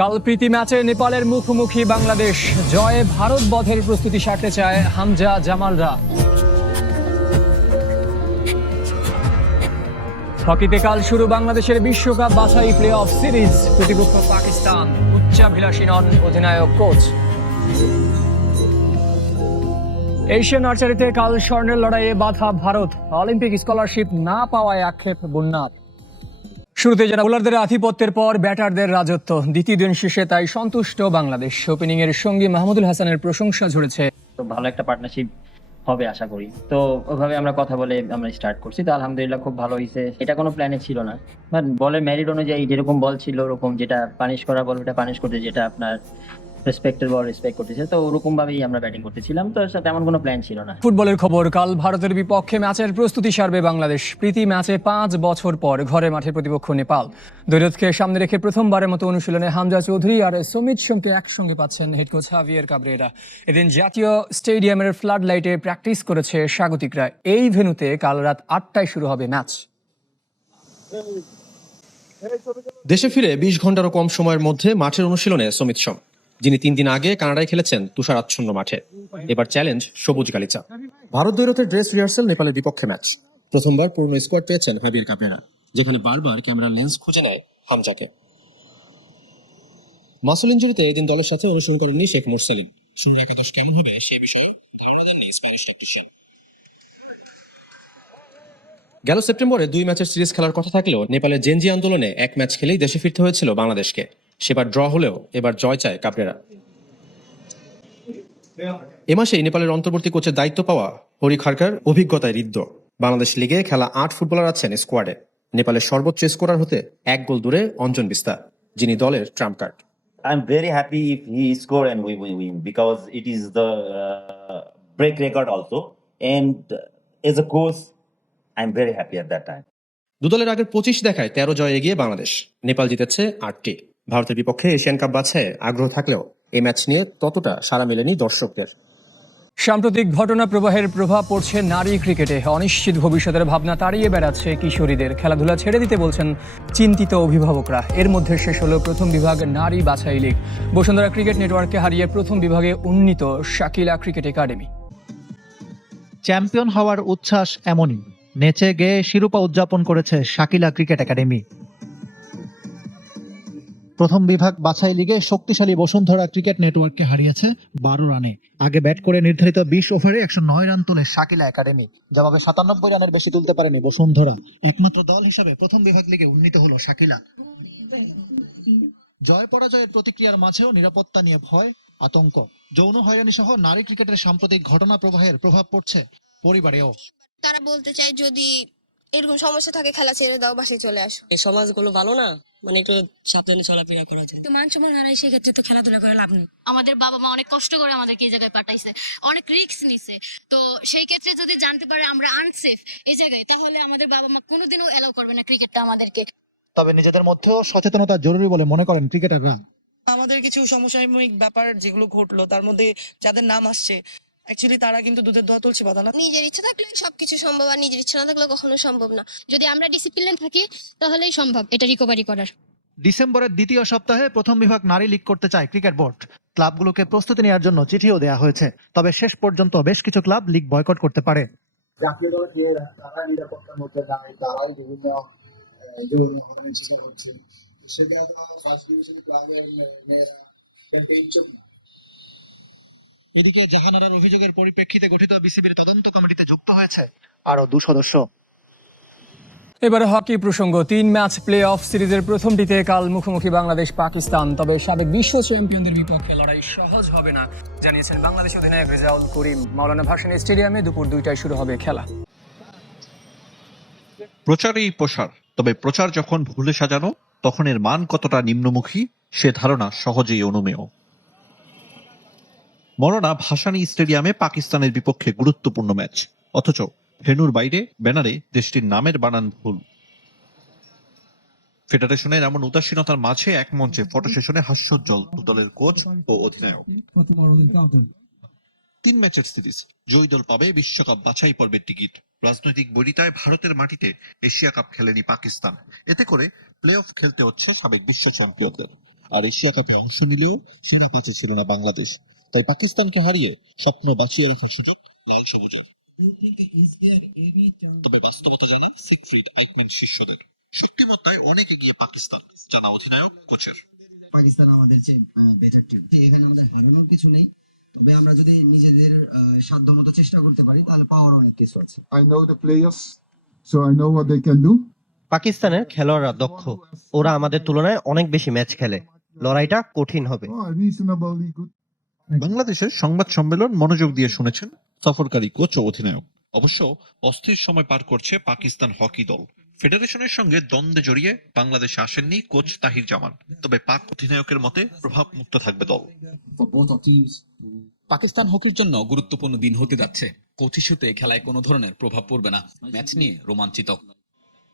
কাল প্রীতি ম্যাচে নেপালের মুখোমুখি বাংলাদেশ। জয়ে ভারত বধের প্রস্তুতি সারতে চায় হামজা জামালরা। হকিতে কাল শুরু বাংলাদেশের বিশ্বকাপ বাছাই প্লে অফ সিরিজ। প্রতিপক্ষ পাকিস্তান। উচ্চাভিলাষী নন অধিনায়ক কোচ। এশিয়ান আর্চারিতে কাল স্বর্ণের লড়াইয়ে বাধা ভারত। অলিম্পিক স্কলারশিপ না পাওয়ায় আক্ষেপ বন্যার। শুরুতে যারা বোলারদের আধিপত্যের পর ব্যাটারদের রাজত্ব, দ্বিতীয় দিন শেষে তাই সন্তুষ্ট বাংলাদেশ। ওপেনিং এর সঙ্গে মাহমুদুল হাসানের প্রশংসা ঝরেছে। তো ভালো একটা পার্টনারশিপ হবে আশা করি। তো ওইভাবে আমরা কথা বলে আমরা স্টার্ট করছি। তো আলহামদুলিল্লাহ খুব ভালো হয়েছে। এটা কোনো প্ল্যানে ছিল না, বাট বলের মেরিট অনুযায়ী যেরকম বল ছিল ওরকম, যেটা পানিশ করা বল ওটা পানিশ করতে, যেটা আপনার রেসপেক্টের বল রেসপেক্ট করতেছে, তো ওরকম ভাবেই আমরা ব্যাটিং করতেছিলাম। তো সাথে তেমন কোনো প্ল্যান ছিল না। ফুটবলের খবর, কাল ভারতের বিপক্ষে ম্যাচের প্রস্তুতি সারবে বাংলাদেশ। প্রীতি ম্যাচে 5 বছর পর ঘরে মাঠে প্রতিপক্ষ নেপাল। দৈরথকে সামনে রেখে প্রথমবারের মতো অনুশীলনে হামজা চৌধুরী আর সমিত সোমকে একসঙ্গে পাচ্ছেন হেড কোচ হাভিয়ের কাবরেরা। এদিন জাতীয় স্টেডিয়ামের ফ্লাড লাইটে প্র্যাকটিস করেছে স্বাগতিকরা। এই ভেন্যুতে কাল রাত 8টায় শুরু হবে ম্যাচ। দেশে ফিরে 20 ঘন্টারও কম সময়ের মধ্যে মাঠের অনুশীলনে সমিত সোম, যিনি 3 দিন আগে কানাডায় খেলেছেন তুষার আচ্ছন্ন মাঠে। এবার চ্যালেঞ্জ সবুজ গালিচা। ভারত দৈরথের ড্রেস রিহার্সাল, নেপালের বিপক্ষে ম্যাচ। প্রথমবার পূর্ণ স্কোয়াড পেয়েছেন হাবির কাবরেরা, যেখানে বারবার ক্যামেরার লেন্স খুঁজে নেয় হামজাকে। মাসুল ইনজুরিতে এদিন দলের সাথে অনুশীলন করেননি শেখ মোরসেলিন। সঙ্গে একাদশ কেমন হবে সে বিষয়ে ধারণা দেননি স্প্যানিশ টেকনিশিয়ান। গেল সেপ্টেম্বরে 2 ম্যাচের সিরিজ খেলার কথা থাকলেও নেপালের জেনজি আন্দোলনে 1 ম্যাচ খেলেই দেশে ফিরতে হয়েছিল বাংলাদেশকে। সেবার ড্র হলেও এবার জয় চায় কাবরেরা। এ মাসেই নেপালের অন্তর্বর্তী কোচের দায়িত্ব পাওয়া হরি খারকার অভিজ্ঞতায় ঋদ্ধ। বাংলাদেশ লিগে খেলা 8 ফুটবলার আছেন স্কোয়াডে। নেপালের সর্বোচ্চ স্কোরার হতে 1 গোল দূরে অঞ্জন বিস্তা, যিনি দলের Trump card. I'm very happy if he score and we win because it is the break record also. And as a coach, I'm very happy at that time. দুদলের আগের 25 দেখায় 13 জয়ে এগিয়ে বাংলাদেশ। নেপাল জিতেছে 8টি। ভারতের বিপক্ষে এশিয়ান কাপ বাছাইয়ে আগ্রহ থাকলেও এই ম্যাচ নিয়ে ততটা সাড়া মেলেনি দর্শকদের। সাম্প্রতিক ঘটনা প্রবাহের প্রভাব পড়ছে নারী ক্রিকেটে। অনিশ্চিত ভবিষ্যতের ভাবনা তাড়িয়ে বেড়াচ্ছে কিশোরীদের। খেলাধুলা ছেড়ে দিতে বলছেন চিন্তিত অভিভাবকরা। এর মধ্যে শেষ হলো প্রথম বিভাগ নারী বাছাই লীগ। বসুন্ধরা ক্রিকেট নেটওয়ার্ককে হারিয়ে প্রথম বিভাগে উন্নীত শাকিলা ক্রিকেট একাডেমি। চ্যাম্পিয়ন হওয়ার উচ্ছ্বাস এমনই, নেচে গেয়ে শিরোপা উদযাপন করেছে শাকিলা ক্রিকেট একাডেমি। প্রথম বিভাগ বাছাই লিগে শক্তিশালী বসুন্ধরা ক্রিকেট নেটওয়ার্ককে হারিয়েছে 12 রানে। আগে ব্যাট করে নির্ধারিত 20 ওভারে 109 রান তোলে শাকিলা একাডেমি। জবাবে 97 রানের বেশি তুলতে পারেনি বসুন্ধরা। একমাত্র দল হিসেবে প্রথম বিভাগ লিগে উন্নীত হলো শাকিলা। জয় পরাজয়ের প্রতিক্রিয়ার মাঝেও নিরাপত্তা নিয়ে ভয়, আতঙ্ক। যৌন হয়রানি সহ নারী ক্রিকেটের সাম্প্রতিক ঘটনা প্রবাহের প্রভাব পড়ছে পরিবারেও। তারা বলতে চায় যদি এরকম সমস্যা থাকে খেলা ছেড়ে দাও, বাসায় চলে আসো। এই সমাজগুলো ভালো না, মানে একটু সাবধানে চলাফেরা করা যায়। তো মান সম্মান হারাই, সেক্ষেত্রে তো খেলাধুলা করে লাভ নেই। আমাদের বাবা মা অনেক কষ্ট করে আমাদেরকে এই জায়গায় পাঠাইছে, অনেক রিস্ক নিছে। তো সেই ক্ষেত্রে যদি জানতে পারে আমরা আনসেফ এই জায়গায়, তাহলে আমাদের বাবা মা কোনোদিনও এলাও করবে না ক্রিকেটটা আমাদেরকে। তবে নিজেদের মধ্যেও সচেতনতা জরুরি বলে মনে করেন ক্রিকেটাররা। আমাদের কিছু সমসাময়িক ব্যাপার যেগুলো ঘটলো, তার মধ্যে যাদের নাম আসছে অ্যাকচুয়ালি তারা কিন্তু দুধের দোয়া তুলছে বাধা না। নিজের ইচ্ছা থাকলে সবকিছু সম্ভব, আর নিজের ইচ্ছা না থাকলে কখনো সম্ভব না। যদি আমরা ডিসিপ্লিন থাকি তাহলেই সম্ভব এটা রিকভারি করার। ডিসেম্বরের দ্বিতীয় সপ্তাহে প্রথম বিভাগ নারী লীগ করতে চায় ক্রিকেট বোর্ড। ক্লাবগুলোকে প্রস্তুতি নেওয়ার জন্য চিঠিও দেওয়া হয়েছে। তবে শেষ পর্যন্ত বেশ কিছু ক্লাব লীগ বয়কট করতে পারে। জাতীয় দল যে তারা নিরাপত্তার মধ্যে নাই, তারাই বিভিন্ন হয়রানির শিকার হচ্ছে। সেখানে ফার্স্ট ডিভিশন ক্লাবের মেয়েরা ইচ্ছুক না। এদিকে জাহানারার অভিযোগের পরিপ্রেক্ষিতে গঠিত বিসিবির তদন্ত কমিটিতে যুক্ত হয়েছে আরো 2 সদস্য। এবারে হকি প্রসঙ্গ। 3 ম্যাচ প্লে অফ সিরিজের প্রথমটিতে কাল মুখোমুখি বাংলাদেশ পাকিস্তান। তবে সাবেক বিশ্ব চ্যাম্পিয়নদের বিপক্ষে লড়াই সহজ হবে না, জানিয়েছেন বাংলাদেশ অধিনায়ক রেজাউল করিম। মাওলানা ভাসানী স্টেডিয়ামে দুপুর 2টায় শুরু হবে খেলা। প্রচারেই প্রসার, তবে প্রচার যখন ভুলে সাজানো তখন এর মান কতটা নিম্নমুখী সে ধারণা সহজেই অনুমেয়। মাওলানা ভাসানী স্টেডিয়ামে পাকিস্তানের বিপক্ষে গুরুত্বপূর্ণ ম্যাচ, অথচ ভেন্যুর বাইরে ব্যানারে দেশটির নামের বানান ভুল। ফেডারেশনের এমন উদাসীনতার মাঝে এক মঞ্চে ফটো সেশনে হাস্যোজ্জ্বল দলের কোচ ও অধিনায়ক। 3 ম্যাচের সিরিজ, জয়ী দল পাবে বিশ্বকাপ বাছাই পর্বের টিকিট। রাজনৈতিক বৈরিতায় ভারতের মাটিতে এশিয়া কাপ খেলেনি পাকিস্তান। এতে করে প্লে অফ খেলতে হচ্ছে সাবেক বিশ্ব চ্যাম্পিয়নদের। আর এশিয়া কাপে অংশ নিলেও সেরা পাঁচে ছিল না বাংলাদেশ। তাই পাকিস্তানকে হারিয়ে স্বপ্ন বাঁচিয়ে রাখার সুযোগ লাল সবুজের। তবে বাস্তবতা জানে সিগফ্রিড আইকম্যান শিষ্যদের শক্তিমত্তায় অনেক এগিয়ে পাকিস্তান, জানা অধিনায়ক কোচের। পাকিস্তান আমাদের চেয়ে বেটার টিম, এখানে আমাদের হারানোর কিছু নেই, তবে আমরা যদি নিজেদের সাধ্যমতো চেষ্টা করতে পারি তাহলে পাওয়ার অনেক কিছু আছে। I know the players, so I know what they can do. পাকিস্তানের খেলোয়াড়রা দক্ষ, ওরা আমাদের তুলনায় অনেক বেশি ম্যাচ খেলে, লড়াইটা কঠিন হবে। Reasonably good. বাংলাদেশের সংবাদ সম্মেলন মনোযোগ দিয়ে শুনেছেন সফরকারী কোচ ও অধিনায়ক। অবশ্য অস্থির সময় পার করছে পাকিস্তান হকি দল। ফেডারেশনের সঙ্গে দ্বন্দ্বে জড়িয়ে বাংলাদেশে আসেননি কোচ তাহির জামান, তবে পাক অধিনায়কের মতে প্রভাব মুক্ত থাকবে দল। পাকিস্তান হকির জন্য গুরুত্বপূর্ণ দিন হতে যাচ্ছে। কোচ ইস্যুতে খেলায় কোনো ধরনের প্রভাব পড়বে না, ম্যাচ নিয়ে রোমাঞ্চিত।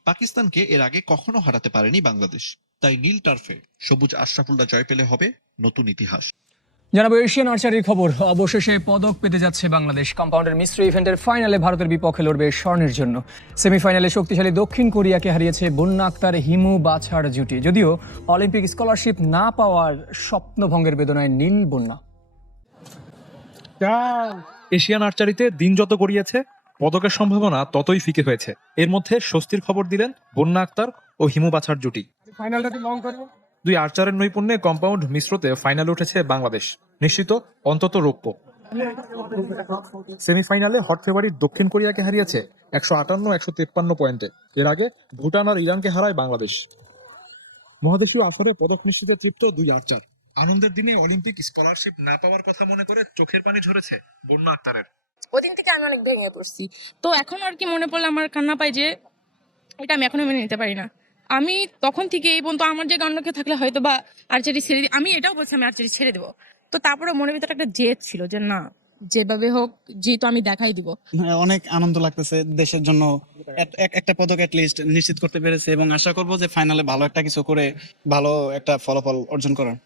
পাকিস্তানকে এর আগে কখনো হারাতে পারেনি বাংলাদেশ, তাই নীল টার্ফে সবুজ আশরাফুলরা জয় পেলে হবে নতুন ইতিহাস। জানাবো এশিয়ান আর্চারির খবর। অবশেষে পদক পেতে যাচ্ছে বাংলাদেশ। কম্পাউন্ডের মিশ্র ইভেন্টের ফাইনালে ভারতের বিপক্ষে লড়বে স্বর্ণের জন্য। সেমিফাইনালে শক্তিশালী দক্ষিণ কোরিয়াকে হারিয়েছে বন্যা আক্তার হিমু বাছার জুটি। যদিও অলিম্পিক স্কলারশিপ না পাওয়ার স্বপ্নভঙ্গের বেদনায় নীল বন্যা। এশিয়ান আর্চারিতে দিন যত গড়িয়েছে পদকের সম্ভাবনা ততই ফিকে হয়েছে। এর মধ্যে স্বস্তির খবর দিলেন বন্যা আক্তার ও হিমু বাছার জুটি। দুই আর্চারের নৈপুণ্যে কম্পাউন্ড মিশ্রতে ফাইনালে উঠেছে বাংলাদেশ, নিশ্চিত অন্তত রৌপ্য। সেমিফাইনালে হট ফেভারিট দক্ষিণ কোরিয়াকে হারিয়েছে 158-153 পয়েন্টে। এর আগে ভুটান আর ইরানকে হারায় বাংলাদেশ। মহাদেশীয় আসরে পদক নিশ্চিতে তৃপ্ত দুই আর্চার। আনন্দের দিনে অলিম্পিক স্কলারশিপ না পাওয়ার কথা মনে করে চোখের পানি ঝরেছে বন্যা আক্তারের। ওদিন থেকে আমি অনেক ভেঙে পড়ছি, তো এখন আর কি মনে পড়লে আমার কান্না পাই যে এটা আমি এখনো মেনে নিতে পারি না। আমি তখন থেকে এই পর্যন্ত আমার জায়গায় অন্য কেউ থাকলে হয়তো বা আর্চারি ছেড়ে দিই, আমি এটাও বলছি আমি আর্চারি ছেড়ে দেবো, তো তারপরে মনের ভিতরে একটা জেদ ছিল যে না, যেভাবে হোক যেহেতু আমি দেখাই দিব। অনেক আনন্দ লাগতেছে, দেশের জন্য একটা পদক লিস্ট নিশ্চিত করতে পেরেছে এবং আশা করব যে ফাইনালে ভালো একটা কিছু করে ভালো একটা ফলাফল অর্জন করার।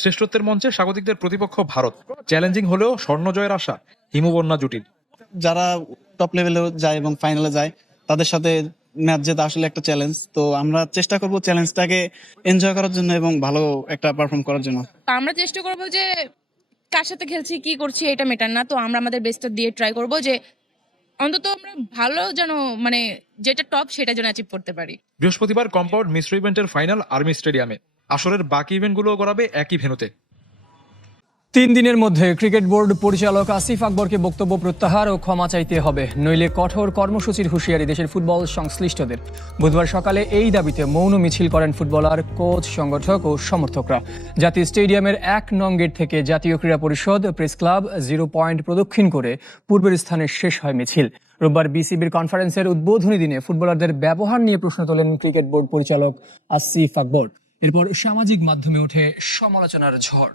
শ্রেষ্ঠত্বের মঞ্চে স্বাগতিকদের প্রতিপক্ষ ভারত। চ্যালেঞ্জিং হলেও স্বর্ণ জয়ের আশা হিমু বন্যা জুটির। যারা টপ লেভেলে যায় এবং ফাইনালে যায় তাদের সাথে ম্যাচ জেতা আসলে একটা চ্যালেঞ্জ, তো আমরা চেষ্টা করব চ্যালেঞ্জটাকে এনজয় করার জন্য এবং ভালো একটা পারফর্ম করার জন্য। তো আমরা চেষ্টা করব যে কার সাথে খেলছি কি করছি এটা ম্যাটার না, তো আমরা আমাদের বেস্টটা দিয়ে ট্রাই করব যে অন্তত আমরা ভালো যেন মানে যেটা টপ সেটা যেন অ্যাচিভ করতে পারি। বৃহস্পতিবার কম্পাউন্ড মিশ্র ইভেন্টের ফাইনাল আর্মি স্টেডিয়ামে। আসরের বাকি ইভেন্টগুলো করাবে একই ভেন্যুতে। 3 দিনের মধ্যে ক্রিকেট বোর্ড পরিচালক আসিফ আকবরকে বক্তব্য প্রত্যাহার ও ক্ষমা চাইতে হবে, নইলে কঠোর কর্মসূচির হুঁশিয়ারি দেশের ফুটবল সংশ্লিষ্টদের। বুধবার সকালে এই দাবিতে মৌন মিছিল করেন ফুটবলার, কোচ, সংগঠক ও সমর্থকরা। জাতীয় স্টেডিয়ামের 1 নং গেট থেকে জাতীয় ক্রীড়া পরিষদ, প্রেস ক্লাব, 0 পয়েন্ট প্রদক্ষিণ করে পূর্বের স্থানে শেষ হয় মিছিল। রোববার বিসিবির কনফারেন্সের উদ্বোধনী দিনে ফুটবলারদের ব্যবহার নিয়ে প্রশ্ন তোলেন ক্রিকেট বোর্ড পরিচালক আসিফ আকবর। এরপর সামাজিক মাধ্যমে ওঠে সমালোচনার ঝড়।